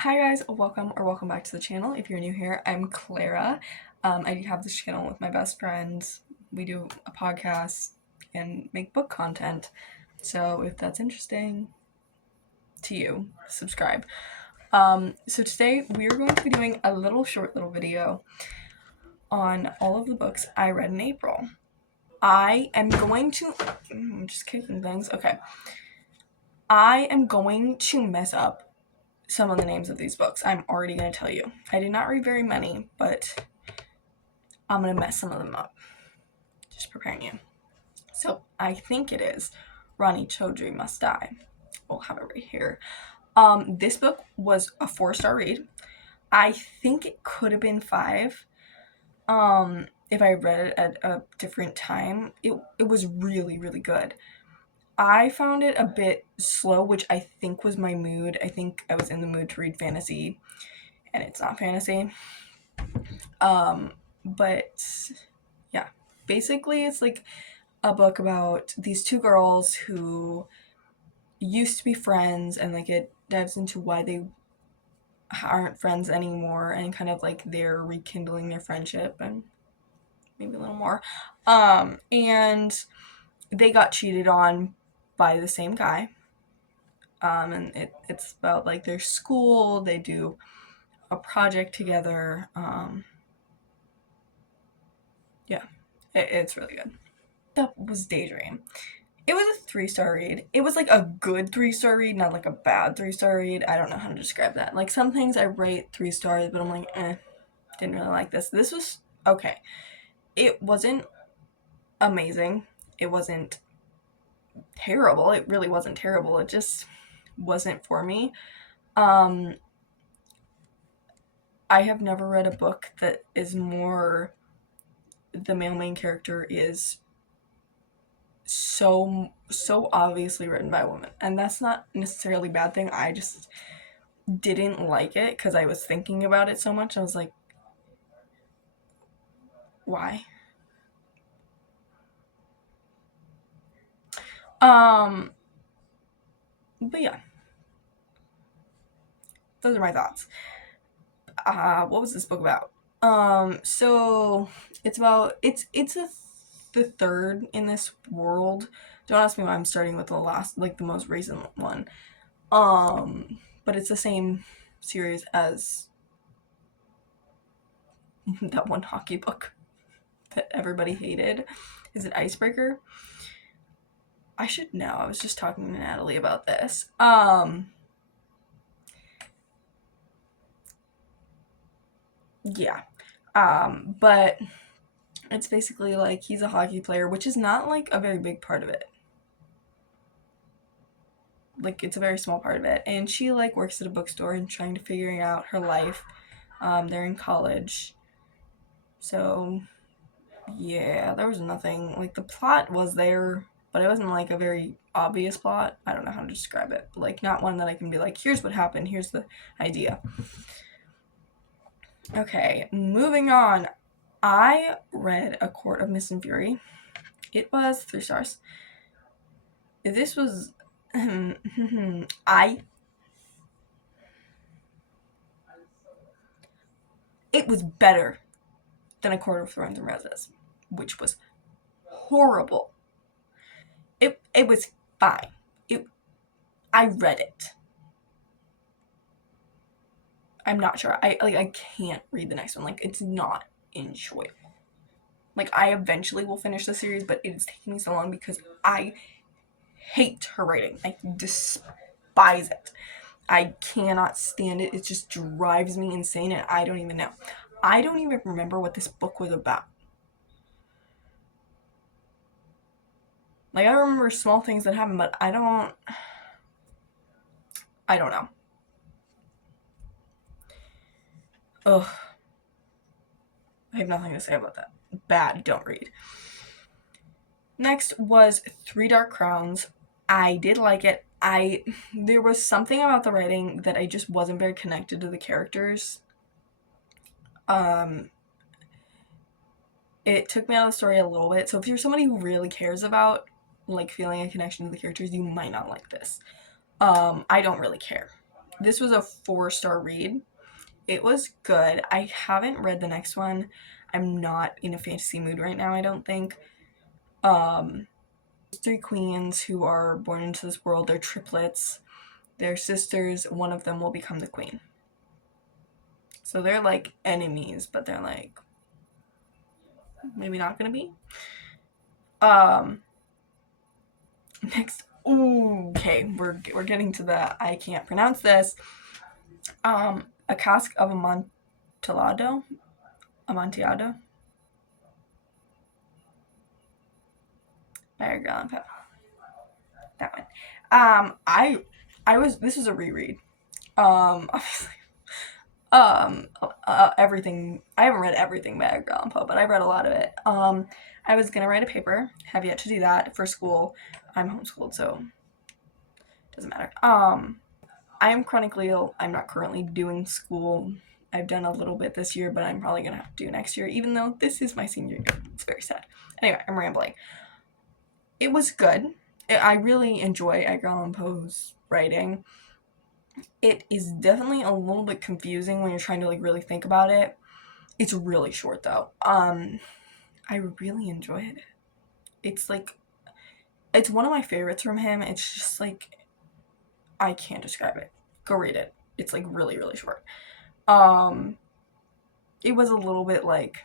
Hi guys, welcome back to the channel. If you're new here, I'm Clara. I do have this channel with my best friend. We do a podcast and make book content. So if that's interesting to you, subscribe. So today we are going to be doing a short little video on all of the books I read in April. I'm just kicking things. Okay. I am going to mess up some of the names of these books. I'm already going to tell you. I did not read very many, but I'm going to mess some of them up. Just preparing you. So I think it is Rani Chaudhuri Must Die. We'll have it right here. This book was a 4-star read. I think it could have been 5. If I read it at a different time. It was really, really good. I found it a bit slow, which I think was my mood. I think I was in the mood to read fantasy, and it's not fantasy. But yeah, basically it's like a book about these two girls who used to be friends, and like it dives into why they aren't friends anymore and kind of like they're rekindling their friendship and maybe a little more. And they got cheated on by the same guy. And it's about like their school, they do a project together. Yeah, it's really good. That was Daydream. It was a 3-star read. It was like a good 3-star read, not like a bad 3-star read. I don't know how to describe that. Like some things I rate 3 stars, but I'm like, didn't really like this. This was okay. It wasn't amazing. It wasn't terrible. It really wasn't terrible. It just wasn't for me. Um, I have never read a book that is more, the male main character is so obviously written by a woman, and that's not necessarily a bad thing. I just didn't like it because I was thinking about it so much. I was like, why? Um, but yeah, those are my thoughts. What was this book about? So it's the third in this world. Don't ask me why I'm starting with the last, like the most recent one. But it's the same series as that one hockey book that everybody hated. Is it Icebreaker? I should know. I was just talking to Natalie about this. Yeah. But it's basically like he's a hockey player, which is not like a very big part of it. Like it's a very small part of it. And she like works at a bookstore and trying to figuring out her life. They're in college. So yeah, there was nothing like the plot was there, but it wasn't like a very obvious plot. I don't know how to describe it. Like not one that I can be like, here's what happened, here's the idea. Okay, moving on. I read A Court of Mist and Fury. It was 3 stars. This was I it was better than A Court of Thorns and Roses, which was horrible. It was fine. It I read it. I'm not sure. I can't read the next one. Like it's not enjoyable. Like I eventually will finish the series, but it is taking me so long because I hate her writing. I despise it. I cannot stand it. It just drives me insane, and I don't even know. I don't even remember what this book was about. Like I remember small things that happened, but I don't know. Ugh. I have nothing to say about that. Bad, don't read. Next was Three Dark Crowns. I did like it. There was something about the writing that I just wasn't very connected to the characters. It took me out of the story a little bit. So if you're somebody who really cares about like feeling a connection to the characters, you might not like this. I don't really care. This was a 4-star read. It was good. I haven't read the next one. I'm not in a fantasy mood right now, I don't think. Um, 3 queens who are born into this world. They're triplets. They're sisters. One of them will become the queen. So they're like enemies, but they're like maybe not gonna be. Next. Ooh, okay, we're getting to the I can't pronounce this. A cask of Amontillado. Amontillado. By Edgar Allan Poe. That one. This was a reread. Obviously. Everything. I haven't read everything by Edgar Allan Poe, but I've read a lot of it. I was gonna write a paper. Have yet to do that for school. I'm homeschooled, so it doesn't matter. I am chronically ill. I'm not currently doing school. I've done a little bit this year, but I'm probably gonna have to do next year, even though this is my senior year. It's very sad. Anyway, I'm rambling. It was good. I really enjoy Edgar Allan Poe's writing. It is definitely a little bit confusing when you're trying to like really think about it. It's really short though. I really enjoy it. It's like it's one of my favorites from him. It's just like I can't describe it. Go read it. It's like really, really short. It was a little bit like,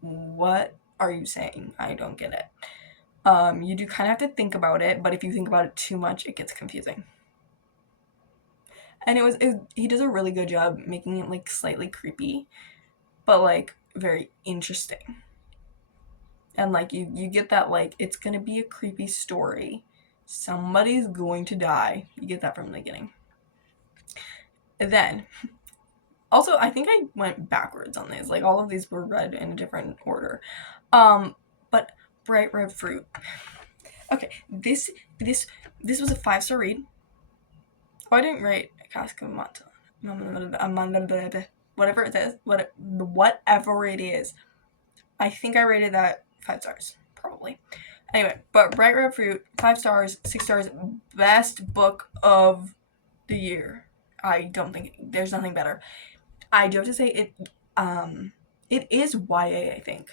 what are you saying? I don't get it. You do kind of have to think about it, but if you think about it too much, it gets confusing. And he does a really good job making it like slightly creepy, but like very interesting. And like you get that like it's gonna be a creepy story. Somebody's going to die. You get that from the beginning. And then also I think I went backwards on these. Like all of these were read in a different order. But Bright Red Fruit. Okay, this was a 5-star read. Oh, I didn't write a cask of whatever it is, whatever it is. I think I rated that 5 stars, probably. Anyway, but Bright Red Fruit, 5 stars, 6 stars, best book of the year. I don't think there's nothing better. I do have to say it is YA, I think.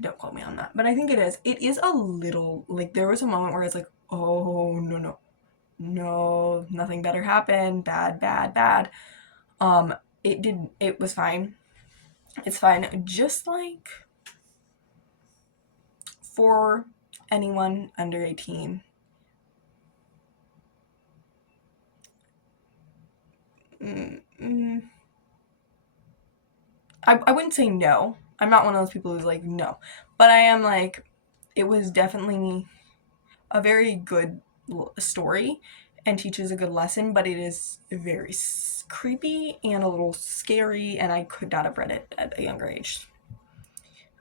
Don't quote me on that, but I think it is. It is a little like there was a moment where it's like, oh no, nothing better happened. Bad. It was fine. It's fine. Just like for anyone under 18. I wouldn't say no. I'm not one of those people who's like, no. But I am like, it was definitely a very good story and teaches a good lesson, but it is very creepy and a little scary, and I could not have read it at a younger age.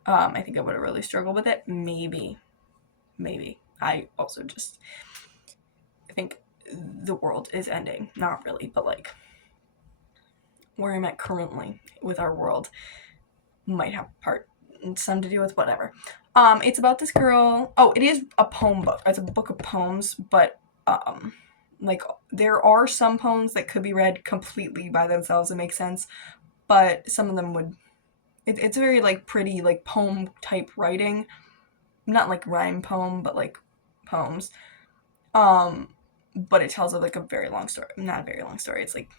I think I would have really struggled with it. Maybe. I also just think the world is ending. Not really, but like where I'm at currently with our world might have some to do with whatever. It's about this girl. Oh, it is a poem book. It's a book of poems, but like there are some poems that could be read completely by themselves and make sense, but some of them would. It's very like pretty like poem type writing, not like rhyme poem, but like poems. But it tells like a very long story. Not a very long story. It's like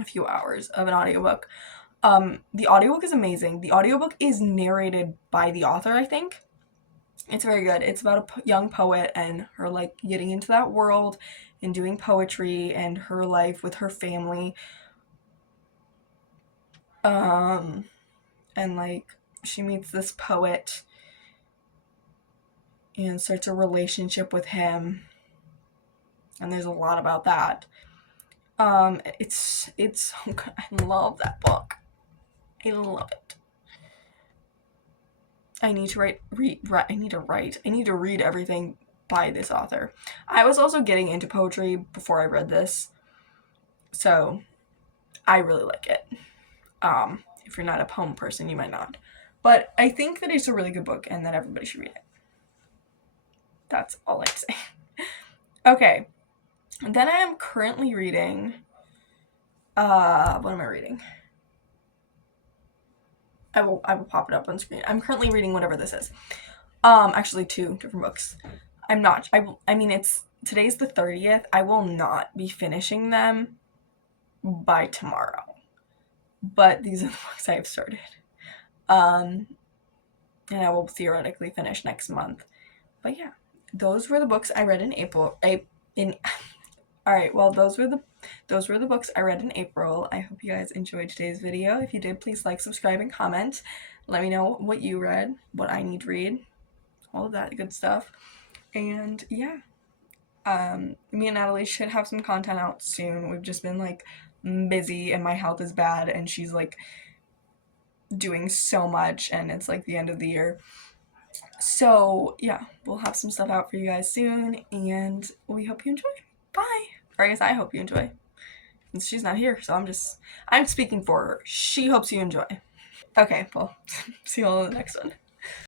a few hours of an audiobook. The audiobook is amazing. The audiobook is narrated by the author, I think. It's very good. It's about a young poet and her like getting into that world and doing poetry and her life with her family. And like she meets this poet and starts a relationship with him. And there's a lot about that. It's so good. I love that book. I love it. I need to read everything by this author. I was also getting into poetry before I read this, so I really like it. If you're not a poem person, you might not. But I think that it's a really good book and that everybody should read it. That's all I'd say. Okay. Then I am currently reading, what am I reading? I will pop it up on screen. I'm currently reading whatever this is. Actually 2 different books. I mean, it's, today's the 30th. I will not be finishing them by tomorrow. But these are the books I have started. And I will theoretically finish next month. But yeah, those were the books I read in April. All right, well, those were the books I read in April. I hope you guys enjoyed today's video. If you did, please like, subscribe, and comment. Let me know what you read, what I need to read, all of that good stuff. And yeah, me and Natalie should have some content out soon. We've just been like busy and my health is bad and she's like doing so much and it's like the end of the year. So yeah, we'll have some stuff out for you guys soon and we hope you enjoy. Bye. Or I guess I hope you enjoy. And she's not here, so I'm speaking for her. She hopes you enjoy. Okay, well, see you all in the next one.